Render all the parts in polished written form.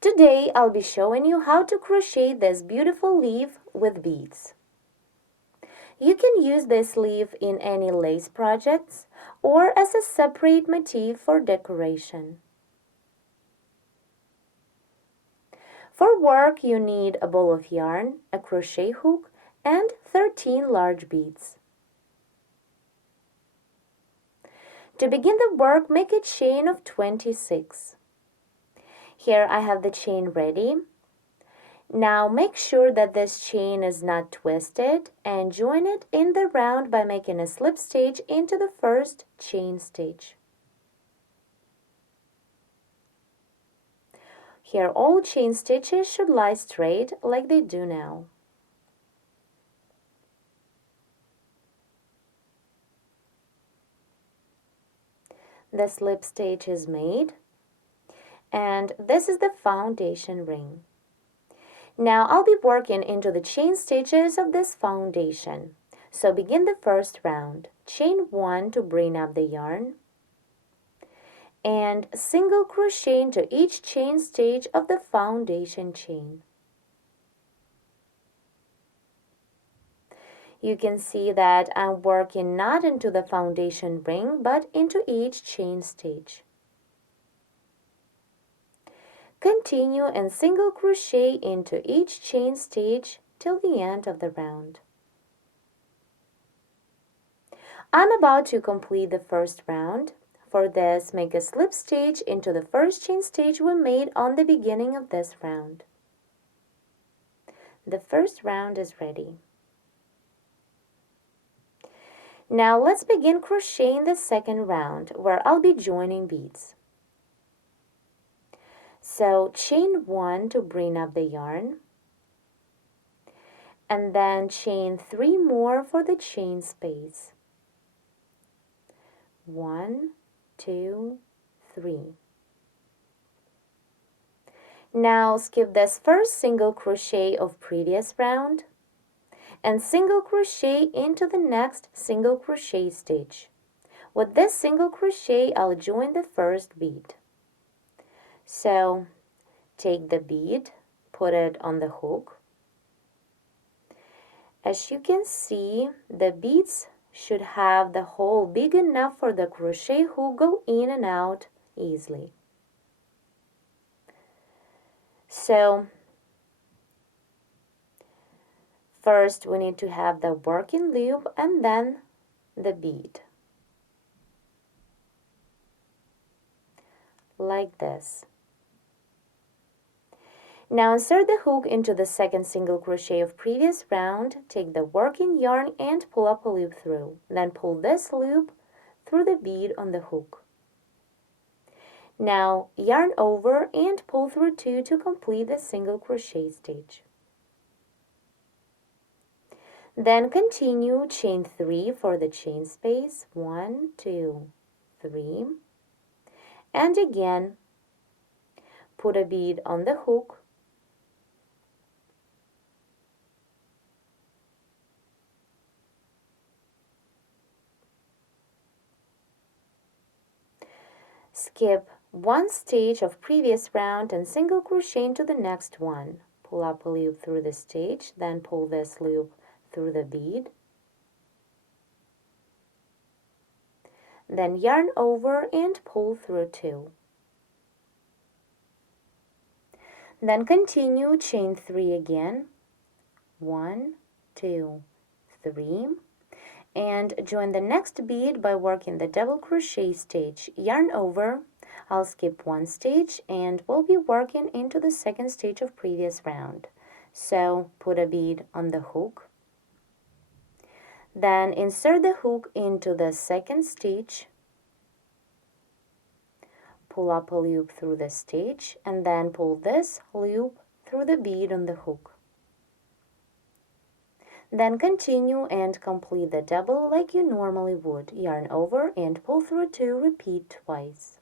Today I'll be showing you how to crochet this beautiful leaf with beads. You can use this leaf in any lace projects or as a separate motif for decoration. For work you need a ball of yarn, a crochet hook, and 13 large beads. To begin the work, make a chain of 26. Here I have the chain ready. Now make sure that this chain is not twisted and join it in the round by making a slip stitch into the first chain stitch. Here all chain stitches should lie straight like they do now. The slip stitch is made, and this is the foundation ring. Now I'll be working into the chain stitches of this foundation. So begin the first round. Chain 1 to bring up the yarn, and single crochet into each chain stitch of the foundation chain. You can see that I'm working not into the foundation ring but into each chain stitch. Continue and single crochet into each chain stitch till the end of the round. I'm about to complete the first round. For this, make a slip stitch into the first chain stitch we made on the beginning of this round. The first round is ready. Now let's begin crocheting the second round, where I'll be joining beads. So chain 1 to bring up the yarn, and then chain 3 more for the chain space. 1, 2, 3. Now skip this first single crochet of previous round and single crochet into the next single crochet stitch. With this single crochet, I'll join the first bead. So take the bead, put it on the hook. As you can see, the beads should have the hole big enough for the crochet hook go in and out easily. So first we need to have the working loop and then the bead. Like this. Now insert the hook into the second single crochet of previous round, take the working yarn and pull up a loop through. Then pull this loop through the bead on the hook. Now yarn over and pull through 2 to complete the single crochet stitch. Then continue chain 3 for the chain space, 1, 2, 3, and again put a bead on the hook. Skip one stitch of previous round and single crochet into the next one. Pull up a loop through the stitch, then pull this loop through the bead. Then yarn over and pull through 2. Then continue chain 3 again. 1, 2, 3. And join the next bead by working the double crochet stitch. Yarn over. I'll skip one stitch and we'll be working into the second stitch of previous round. So put a bead on the hook. Then insert the hook into the second stitch. Pull up a loop through the stitch and then pull this loop through the bead on the hook. Then continue and complete the double like you normally would. Yarn over and pull through 2, repeat twice.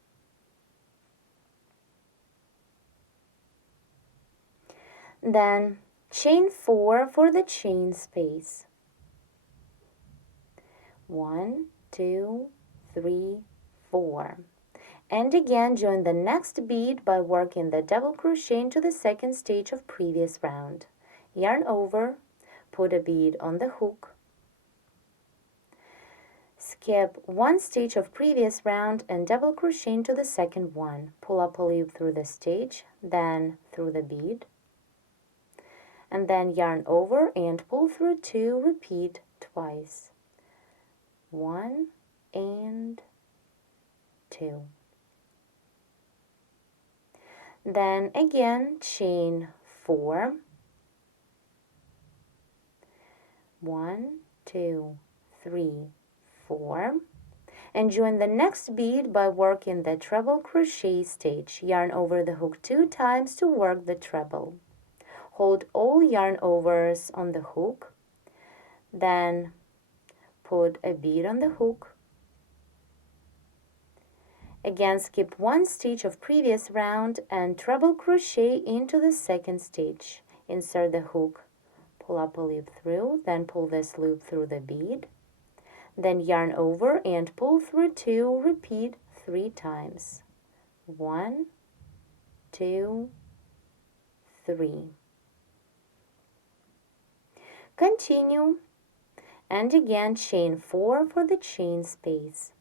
Then chain 4 for the chain space. 1, 2, 3, 4. And again, join the next bead by working the double crochet into the second stage of previous round. Yarn over, put a bead on the hook, skip one stitch of previous round and double crochet into the second one. Pull up a loop through the stitch, then through the bead, and then yarn over and pull through 2, repeat twice. 1 and 2. Then again chain 4. 1, 2, 3, 4, and join the next bead by working the treble crochet stitch. Yarn over the hook 2 times to work the treble. Hold all yarn overs on the hook, then put a bead on the hook. Again, skip one stitch of previous round and treble crochet into the second stitch. Insert the hook, pull up a loop through, then pull this loop through the bead, then yarn over and pull through 2, repeat 3 times. 1, 2, 3. Continue, and again chain 4 for the chain space.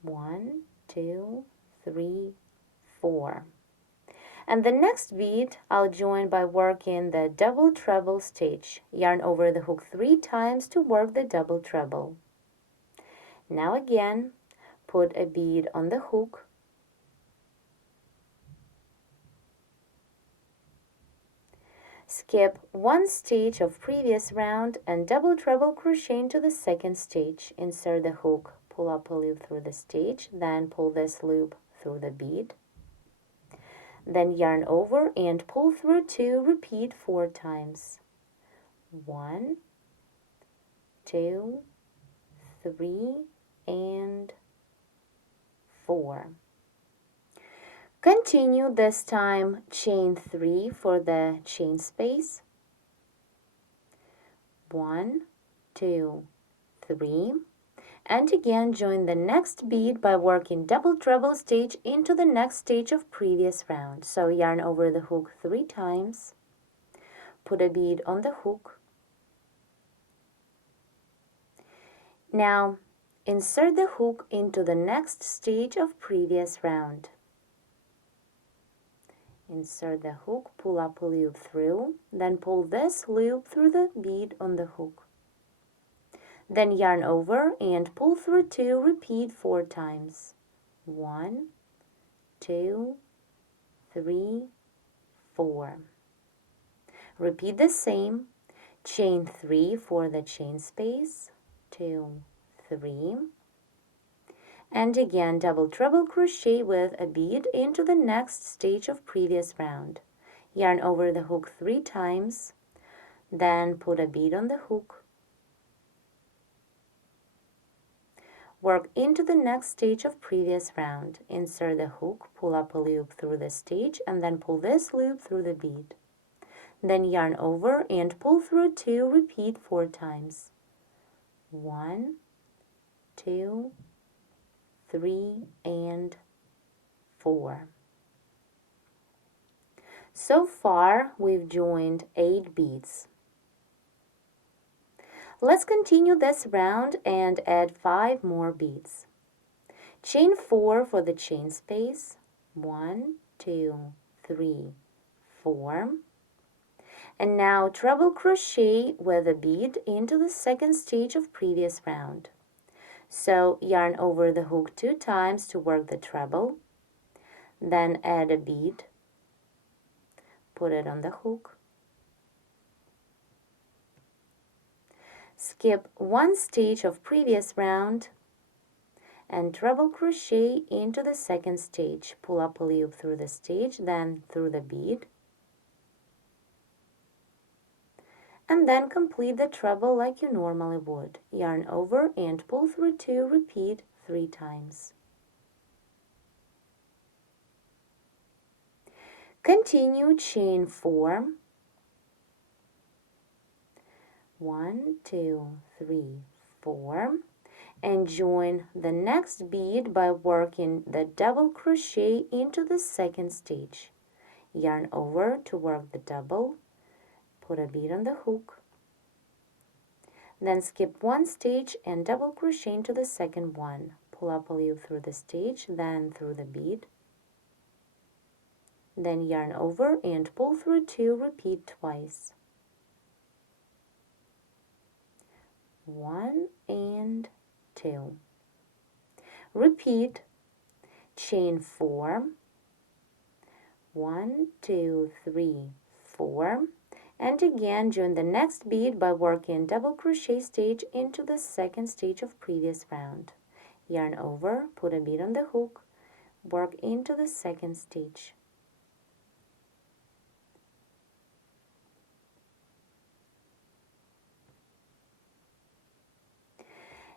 1, 2, 3, 4. And the next bead I'll join by working the double treble stitch. Yarn over the hook 3 times to work the double treble. Now again, put a bead on the hook, skip one stitch of previous round and double treble crochet into the second stitch. Insert the hook, pull up a loop through the stitch, then pull this loop through the bead, then yarn over and pull through 2, repeat 4 times. 1, 2, 3, and 4. Continue, this time chain 3 for the chain space. 1, 2, 3, and again join the next bead by working double treble stitch into the next stitch of previous round. So yarn over the hook 3 times, put a bead on the hook. Now insert the hook into the next stitch of previous round. Insert the hook, pull up a loop through, then pull this loop through the bead on the hook. Then yarn over and pull through 2, repeat 4 times. 1, 2, 3, 4. Repeat the same, chain 3 for the chain space, 2, 3, and again double treble crochet with a bead into the next stitch of previous round. Yarn over the hook 3 times, then put a bead on the hook. Work into the next stitch of previous round. Insert the hook, pull up a loop through the stitch, and then pull this loop through the bead. Then yarn over and pull through 2, repeat 4 times. 1, 2, 3, and 4. So far, we've joined 8 beads. Let's continue this round and add 5 more beads. Chain 4 for the chain space. 1, 2, 3, 4. And now treble crochet with a bead into the second stitch of previous round. So yarn over the hook 2 times to work the treble, then add a bead, put it on the hook, skip one stitch of previous round and treble crochet into the second stitch. Pull up a loop through the stitch, then through the bead, and then complete the treble like you normally would. Yarn over and pull through 2, repeat 3 times. Continue, chain 4. 1, 2, 3, 4, and join the next bead by working the double crochet into the second stitch. Yarn over to work the double, put a bead on the hook, then skip one stitch and double crochet into the second one. Pull up a loop through the stitch, then through the bead, then yarn over and pull through two, repeat twice. 1 and 2. Repeat, chain 4, 1, 2, 3, 4, and again join the next bead by working double crochet stitch into the second stitch of previous round. Yarn over, put a bead on the hook, work into the second stitch.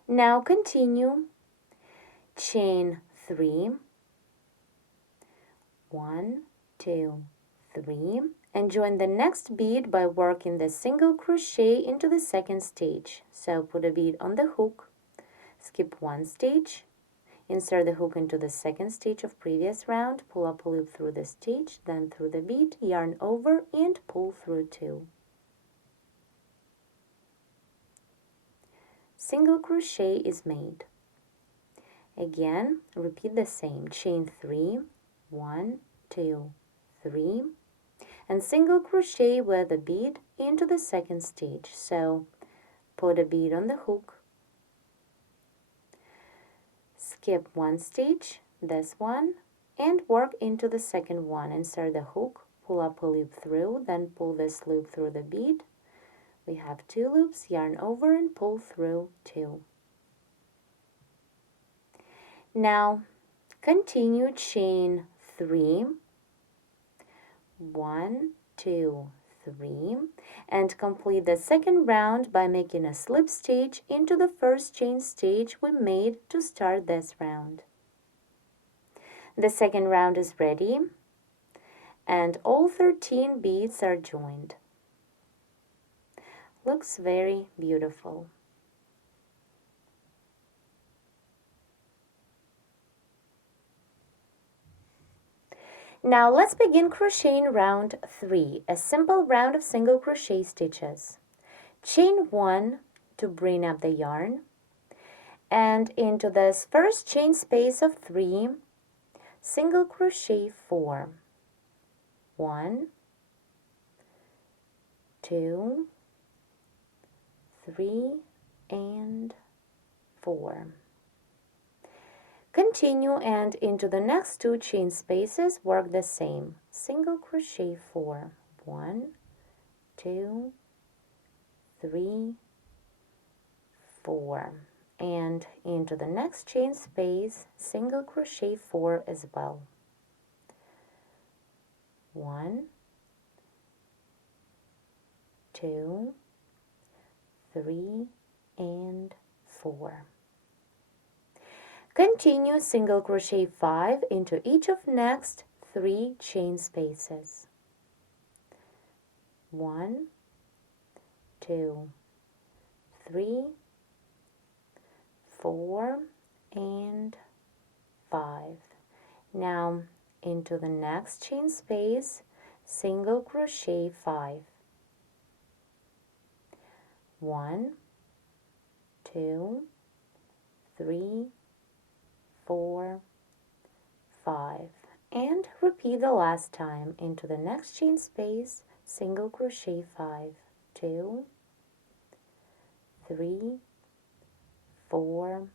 Now continue, chain 3, 1, 2, 3, and join the next bead by working the single crochet into the second stitch. So put a bead on the hook, skip one stitch, insert the hook into the second stitch of previous round, pull up a loop through the stitch, then through the bead, yarn over and pull through 2. Single crochet is made. Again, repeat the same, chain 3, 1, 2, 3, and single crochet with a bead into the second stitch. So put a bead on the hook, skip one stitch, this one, and work into the second one. Insert the hook, pull up a loop through, then pull this loop through the bead. We have 2 loops, yarn over and pull through 2. Now continue, chain 3, 1, 2, 3, and complete the second round by making a slip stitch into the first chain stitch we made to start this round. The second round is ready and all 13 beads are joined. Looks very beautiful. Now let's begin crocheting round 3, a simple round of single crochet stitches. Chain 1 to bring up the yarn, and into this first chain space of 3, single crochet 4. 1, 2, 3, and 4. Continue and into the next 2 chain spaces work the same. Single crochet 4. 1, 2, 3, 4. And into the next chain space, single crochet 4 as well. 1, 2, 3, and 4. Continue single crochet 5 into each of next 3 chain spaces. 1, 2, 3, 4, and 5. Now into the next chain space, single crochet 5. 1, 2, 3, 4, 5, and repeat the last time. Into the next chain space, single crochet 5, 2, 3, 4,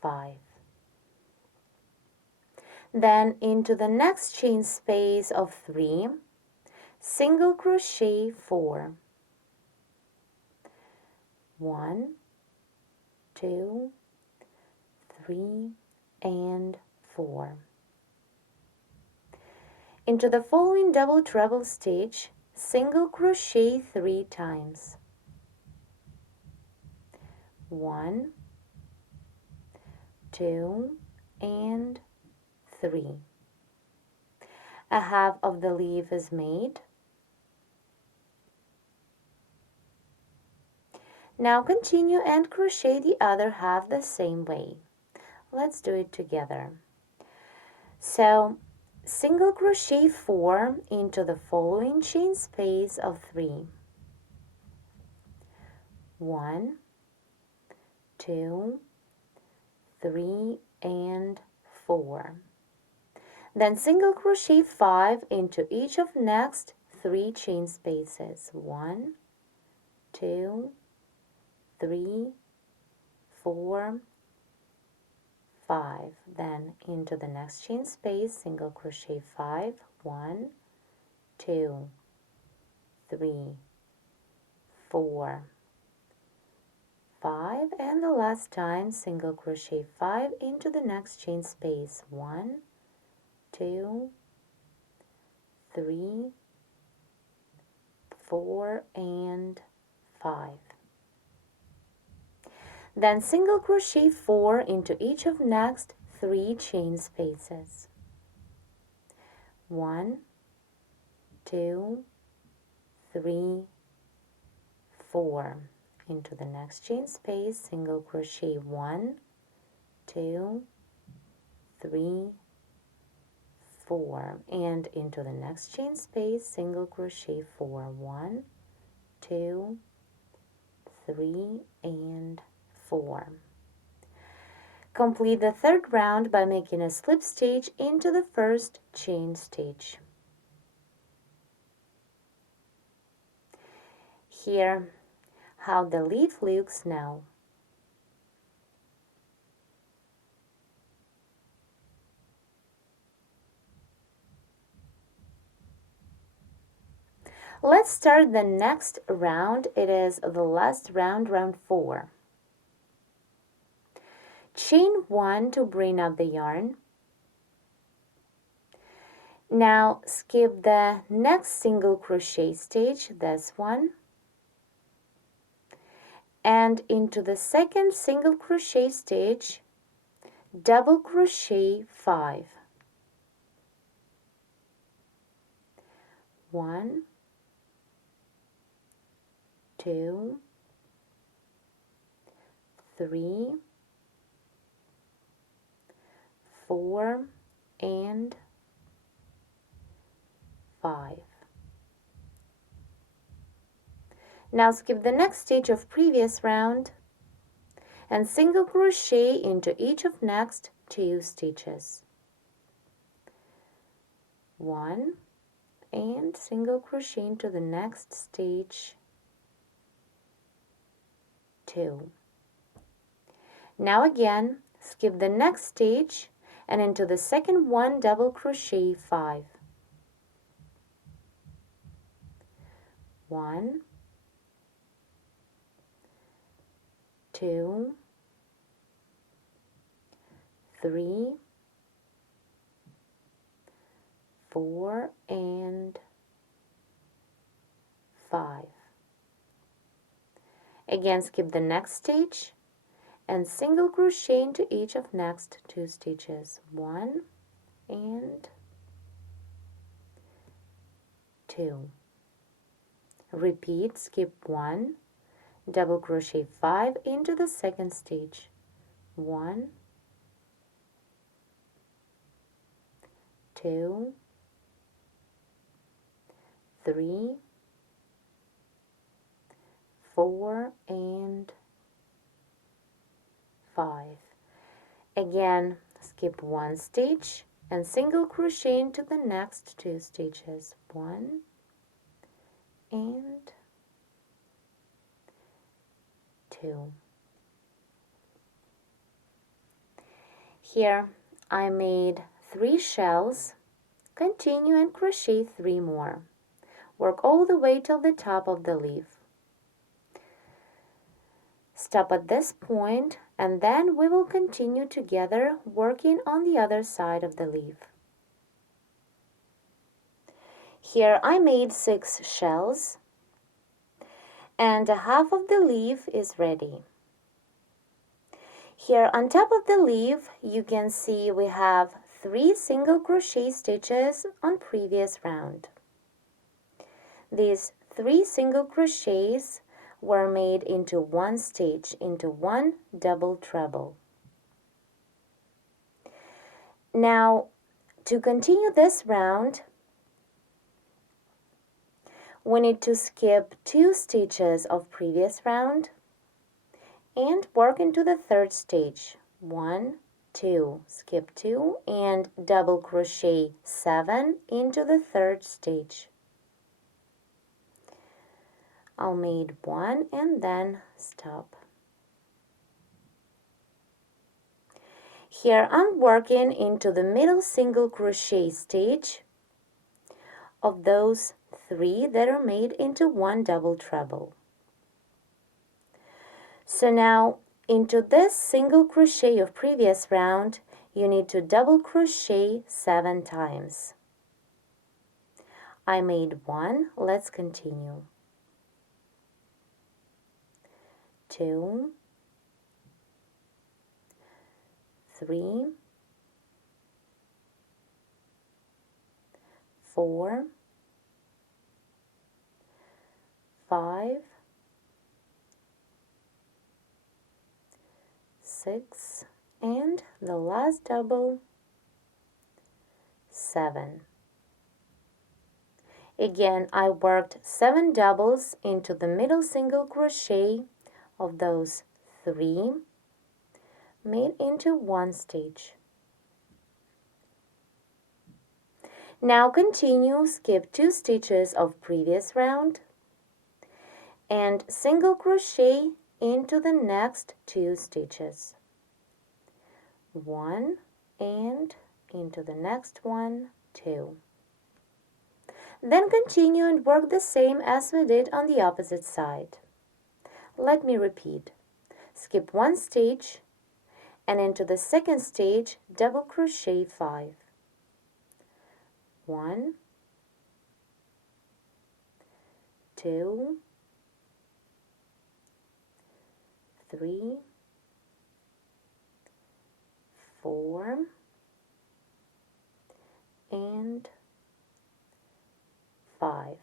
5. Then into the next chain space of 3, single crochet 4. 1, 2, 3, and 4. Into the following double treble stitch, single crochet 3 times. 1, 2, and 3. A half of the leaf is made. Now continue and crochet the other half the same way. Let's do it together. So single crochet 4 into the following chain space of 3. 1, 2, 3, and 4. Then single crochet 5 into each of next 3 chain spaces. 1, 2, 3, 4, 5. Then into the next chain space, single crochet 5. 1, 2, 3, 4, 5. And the last time, single crochet 5 into the next chain space. 1, 2, 3, 4, and 5. Then single crochet 4 into each of next 3 chain spaces. 1, 2, 3, 4. Into the next chain space, single crochet 1, 2, 3, 4. And into the next chain space, single crochet 4. 1, 2, 3, and 4. Complete the third round by making a slip stitch into the first chain stitch. Here, how the leaf looks now. Let's start the next round. It is the last round, round 4. Chain 1 to bring up the yarn. Now skip the next single crochet stitch, this one, and into the second single crochet stitch, double crochet 5. 1, 2, 3, 4, and 5. Now skip the next stitch of previous round and single crochet into each of next 2 stitches. 1, and single crochet into the next stitch, 2. Now again, skip the next stitch and into the second one double crochet 5. 1, 2, 3, 4, and 5. Again, skip the next stitch and single crochet into each of next 2 stitches. 1 and 2. Repeat, skip 1, double crochet 5 into the second stitch. 1, 2, 3, 4, and 5. Again, skip 1 stitch and single crochet into the next 2 stitches. 1 and 2. Here I made 3 shells. Continue and crochet 3 more. Work all the way till the top of the leaf. Stop at this point and then we will continue together working on the other side of the leaf. Here I made 6 shells and half of the leaf is ready. Here on top of the leaf you can see we have 3 single crochet stitches on previous round. These 3 single crochets were made into one stitch, into one double treble. Now, to continue this round, we need to skip 2 stitches of previous round and work into the third stage. 1, 2, skip 2, and double crochet 7 into the third stage. I'll make 1 and then stop. Here I'm working into the middle single crochet stitch of those 3 that are made into one double treble. So now into this single crochet of previous round, you need to double crochet 7 times. I made 1, let's continue. 2, 3, 4, 5, 6, and the last double, 7. Again, I worked 7 doubles into the middle single crochet of those 3 made into one stitch. Now continue, skip 2 stitches of previous round and single crochet into the next 2 stitches. 1 and into the next one, 2. Then continue and work the same as we did on the opposite side. Let me repeat. Skip 1 stitch and into the second stage double crochet 5. 1, 2, 3, 4, and 5.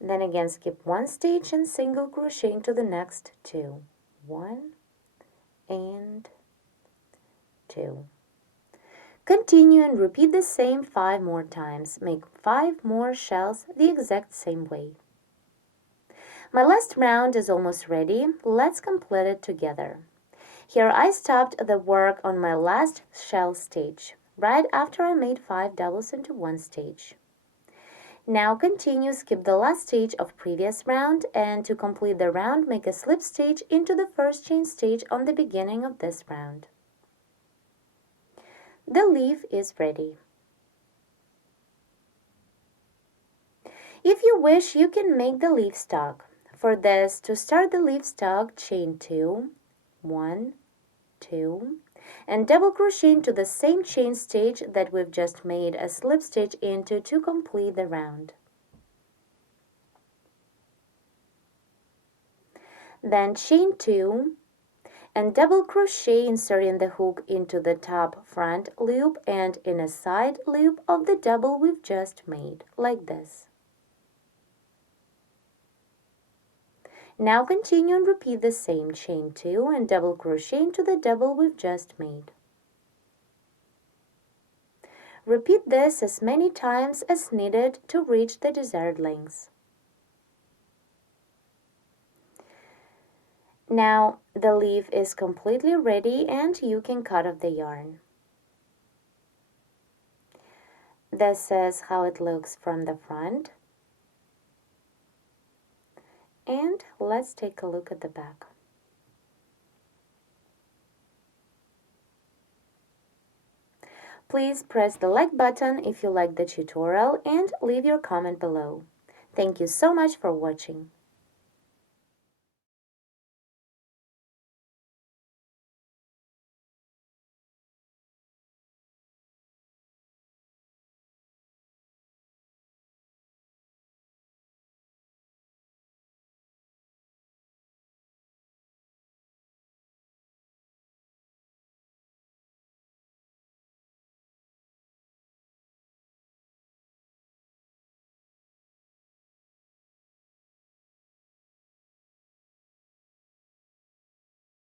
Then again skip 1 stitch and single crochet into the next 2. 1 and 2. Continue and repeat the same 5 more times. Make 5 more shells the exact same way. My last round is almost ready. Let's complete it together. Here I stopped the work on my last shell stitch, right after I made 5 doubles into one stitch. Now continue, skip the last stitch of previous round, and to complete the round, make a slip stitch into the first chain stitch on the beginning of this round. The leaf is ready. If you wish, you can make the leaf stalk. For this, to start the leaf stalk, chain 2, 1, 2, and double crochet into the same chain stitch that we've just made a slip stitch into to complete the round. Then chain 2 and double crochet, inserting the hook into the top front loop and in a side loop of the double we've just made, like this. Now continue and repeat the same, chain 2 and double crochet into the double we've just made. Repeat this as many times as needed to reach the desired length. Now the leaf is completely ready and you can cut off the yarn. This is how it looks from the front. And let's take a look at the back. Please press the like button if you like the tutorial and leave your comment below. Thank you so much for watching.